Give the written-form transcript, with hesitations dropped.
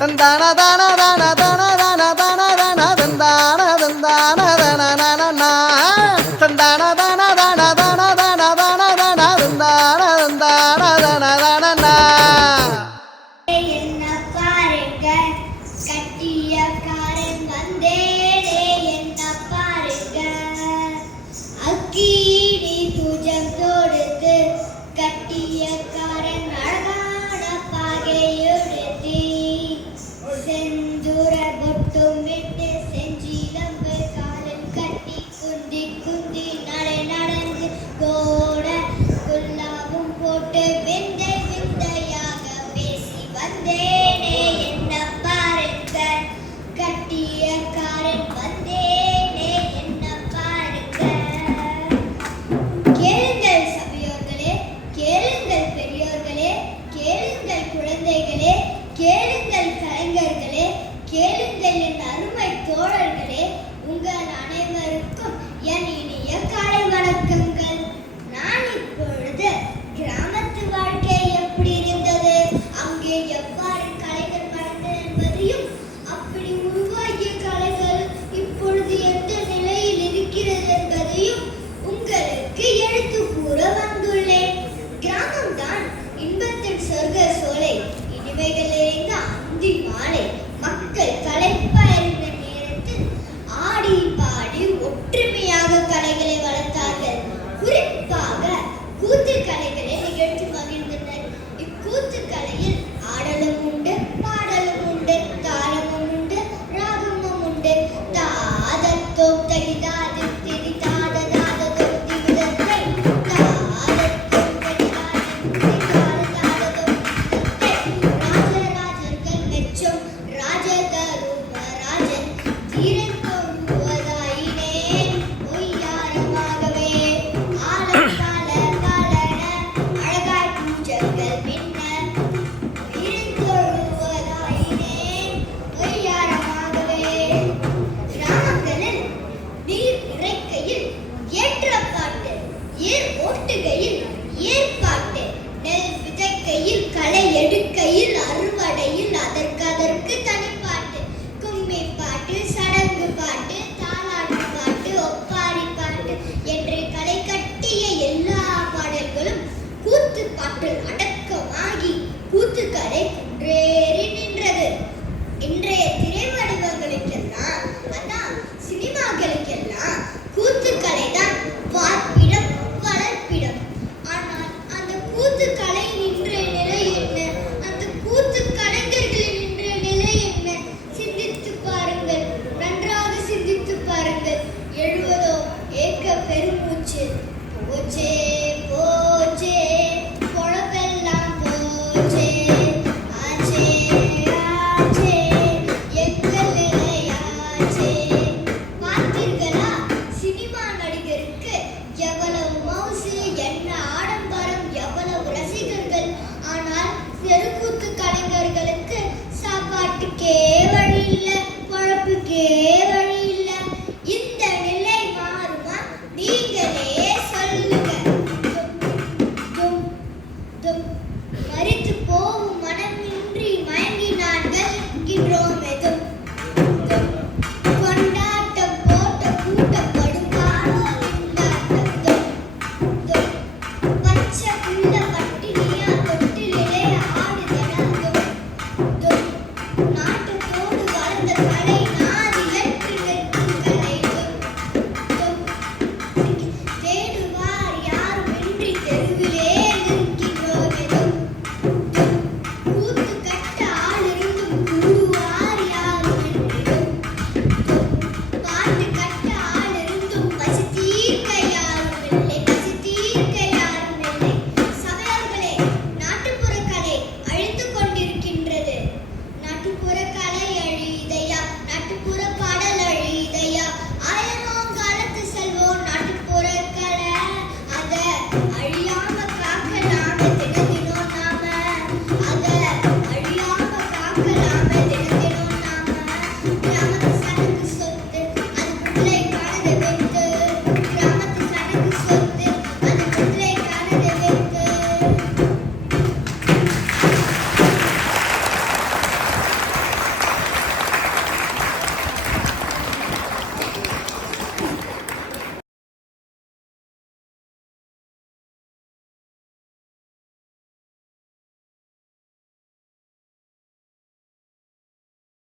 தந்தான தான தான தான தான தான தான தந்தான தந்தான தான தான தந்தான தான தான தான தான தான தான தந்தான தந்தான தான தான என்ன பாருங்க கட்டியக்காரன் வந்தேனே என்ன பாருங்க அக்கீடி பூஜம் தொடுத்து கட்டியக்காரன் அழகான பாகையெடுத்தி செந்தூர பொட்டும் விட்டு செஞ்சிலம்பு காலன் கட்டி குந்தி குந்தி நடந்து கோட குல்லாவும் போட்டு விந்தை விந்தையாக பேசி வந்தேனே என்ன பாருங்க கட்டியக்காரன் வந்தேனே என்ன பாருங்க கேளுங்கள் சபையோர்களே கேளுங்கள் பெரியோர்களே கேளுங்கள் குழந்தைகளே கேளுங்கள் கலைஞர்களே கேளுங்கள் என் அருமை தோழர்களே உங்கள் அனைவருக்கும் என் இனிய காலை வணக்கங்கள். நான் இப்பொழுது கிராமத்து வாழ்க்கை எப்படி இருந்தது, அங்கே எவ்வாறு கலைகள் வளர்ந்தன என்பதையும் அப்படி உருவாகிய கலைகள் இப்பொழுது எந்த நிலையில் இருக்கிறது என்பதையும் உங்களுக்கு எடுத்து கூற வந்துள்ளேன். கிராமம்தான் இன்பத்தின் சொர்க்க சோலை, இனிமைகள் நிறைந்த அந்தி மாலை, மக்கள் களைப்பறிந்த நேரத்தில் ஆடி பாடி ஒற்றுமையாக கலைகளை வளர்த்தார்கள். குறிப்பாக கூத்து கலைகளை நிகழ்த்தி மகிழ்ந்தனர். இக்கூத்து கலையில் ஆடலும் உண்டு, பாடலும் உண்டு, தாளமும் உண்டு, ராகமும் உண்டு. தாதத்தோம் தகிதாது திதி தாத தாததோம் திவிதத்தை தாதத்தோம் தகிதாது திதி தாத தாததோம் திவிதத்தை ராஜராஜர்கள் மெச்சும் ராஜதரும ராஜன் தீரன் தொழுவதாயினேன் பொய்யாரமாகவே ஆலங்கால காலன அழகாய் பூஜைகள் மின்ன தீரன் தொழுவதாயினேன் பொய்யாரமாகவே. கிராமங்களில் நீர் இறைக்கையில் ஏற்றப்பாட்டு, ஏர் ஓட்டுகையில் ஏற்பாட்டு, நெல் விதைக்கையில் களை எடுக்கையில் அறுவடையில் அதற்கு தனிப்பாட்டு, கும்மி பாட்டு, சடங்கு பாட்டு, தாலாட்டு பாட்டு, ஒப்பாரி பாட்டு என்று களை கட்டிய எல்லா பாடல்களும் கூத்து பாட்டில் அடக்கமாகி கூத்துக்கலை குன்றேறி நின்றது. இன்றைய திரைவடிவங்களுக்கெல்லாம் அதான் சினிமாக்களுக்கெல்லாம் கூத்துக்கலை தான் பார்ப்பிடம் வளர்ப்பிடம். ஆனால் அந்த கூத்துக்கலை நின்ற நிலை என்ன, அந்த கூத்து கலைஞர்களின் நின்ற நிலை என்ன, சிந்தித்து பாருங்கள், நன்றாக சிந்தித்து பாருங்கள். எழுவதோ ஏக்க பெருமூச்சு, போச்சே போச்சே பொழப்பெல்லாம் போச்சே, ஆச்சே ஆச்சே எங்கள் நிலையாச்சே. பார்த்தீர்களா, சினிமா நடிகருக்கு எவ்வளவு மவுசு, என்ன ஆடம்பரம், எவ்வளவு ரசிகர்கள். ஆனால் தெருக்கூத்து கலைஞர்களுக்கு சாப்பாட்டுக்கே வழி இல்லை, பொழப்புக்கே வழி இல்லை. இந்த நிலை மாறுமா, நீங்களே சொல்லுங்க. தும், தும், மரித்து போகும் மனமின்றி மயங்கினார்கள் என்கின்றோமே. தும், தும், கொண்டாட்டம் போட்ட கூட்டப்படும் காலோ நின்றாட்டம். தும், தும், பச்சை புள்ள பட்டினியா தொட்டிலே ஆடுதடா. தும், தும், நாட்டுக்கோடு வளர்ந்த கலை நாதியற்று நிற்கும் கலை. தும், தும், தேடுவார் யாருமின்றி தெருவிலே நிற்கின்றோமே. தும், தும், கூத்து கட்ட ஆளிருந்தும் கூடுவார் யாருமின்றி. தும், தும், பாட்டு கட்ட ஆளிருந்தும் பசி தீர்க்க யாருமில்லை, பசி தீர்க்க யாருமில்லை. சபையோர்களே, நாட்டுப்புற கலை அழிந்து கொண்டிருக்கின்றது. நாட்டுப்புற கலை அழியுதையா, நாட்டுப்புற பாடல் அழியுதையா. ஆயிரம் காலத்து செல்வோம் நாட்டுப்புற கலை, அத அழியாம காக்க நாம தினம் தினம் நாம, அத அழியாம காக்க நாம தினம் தினம்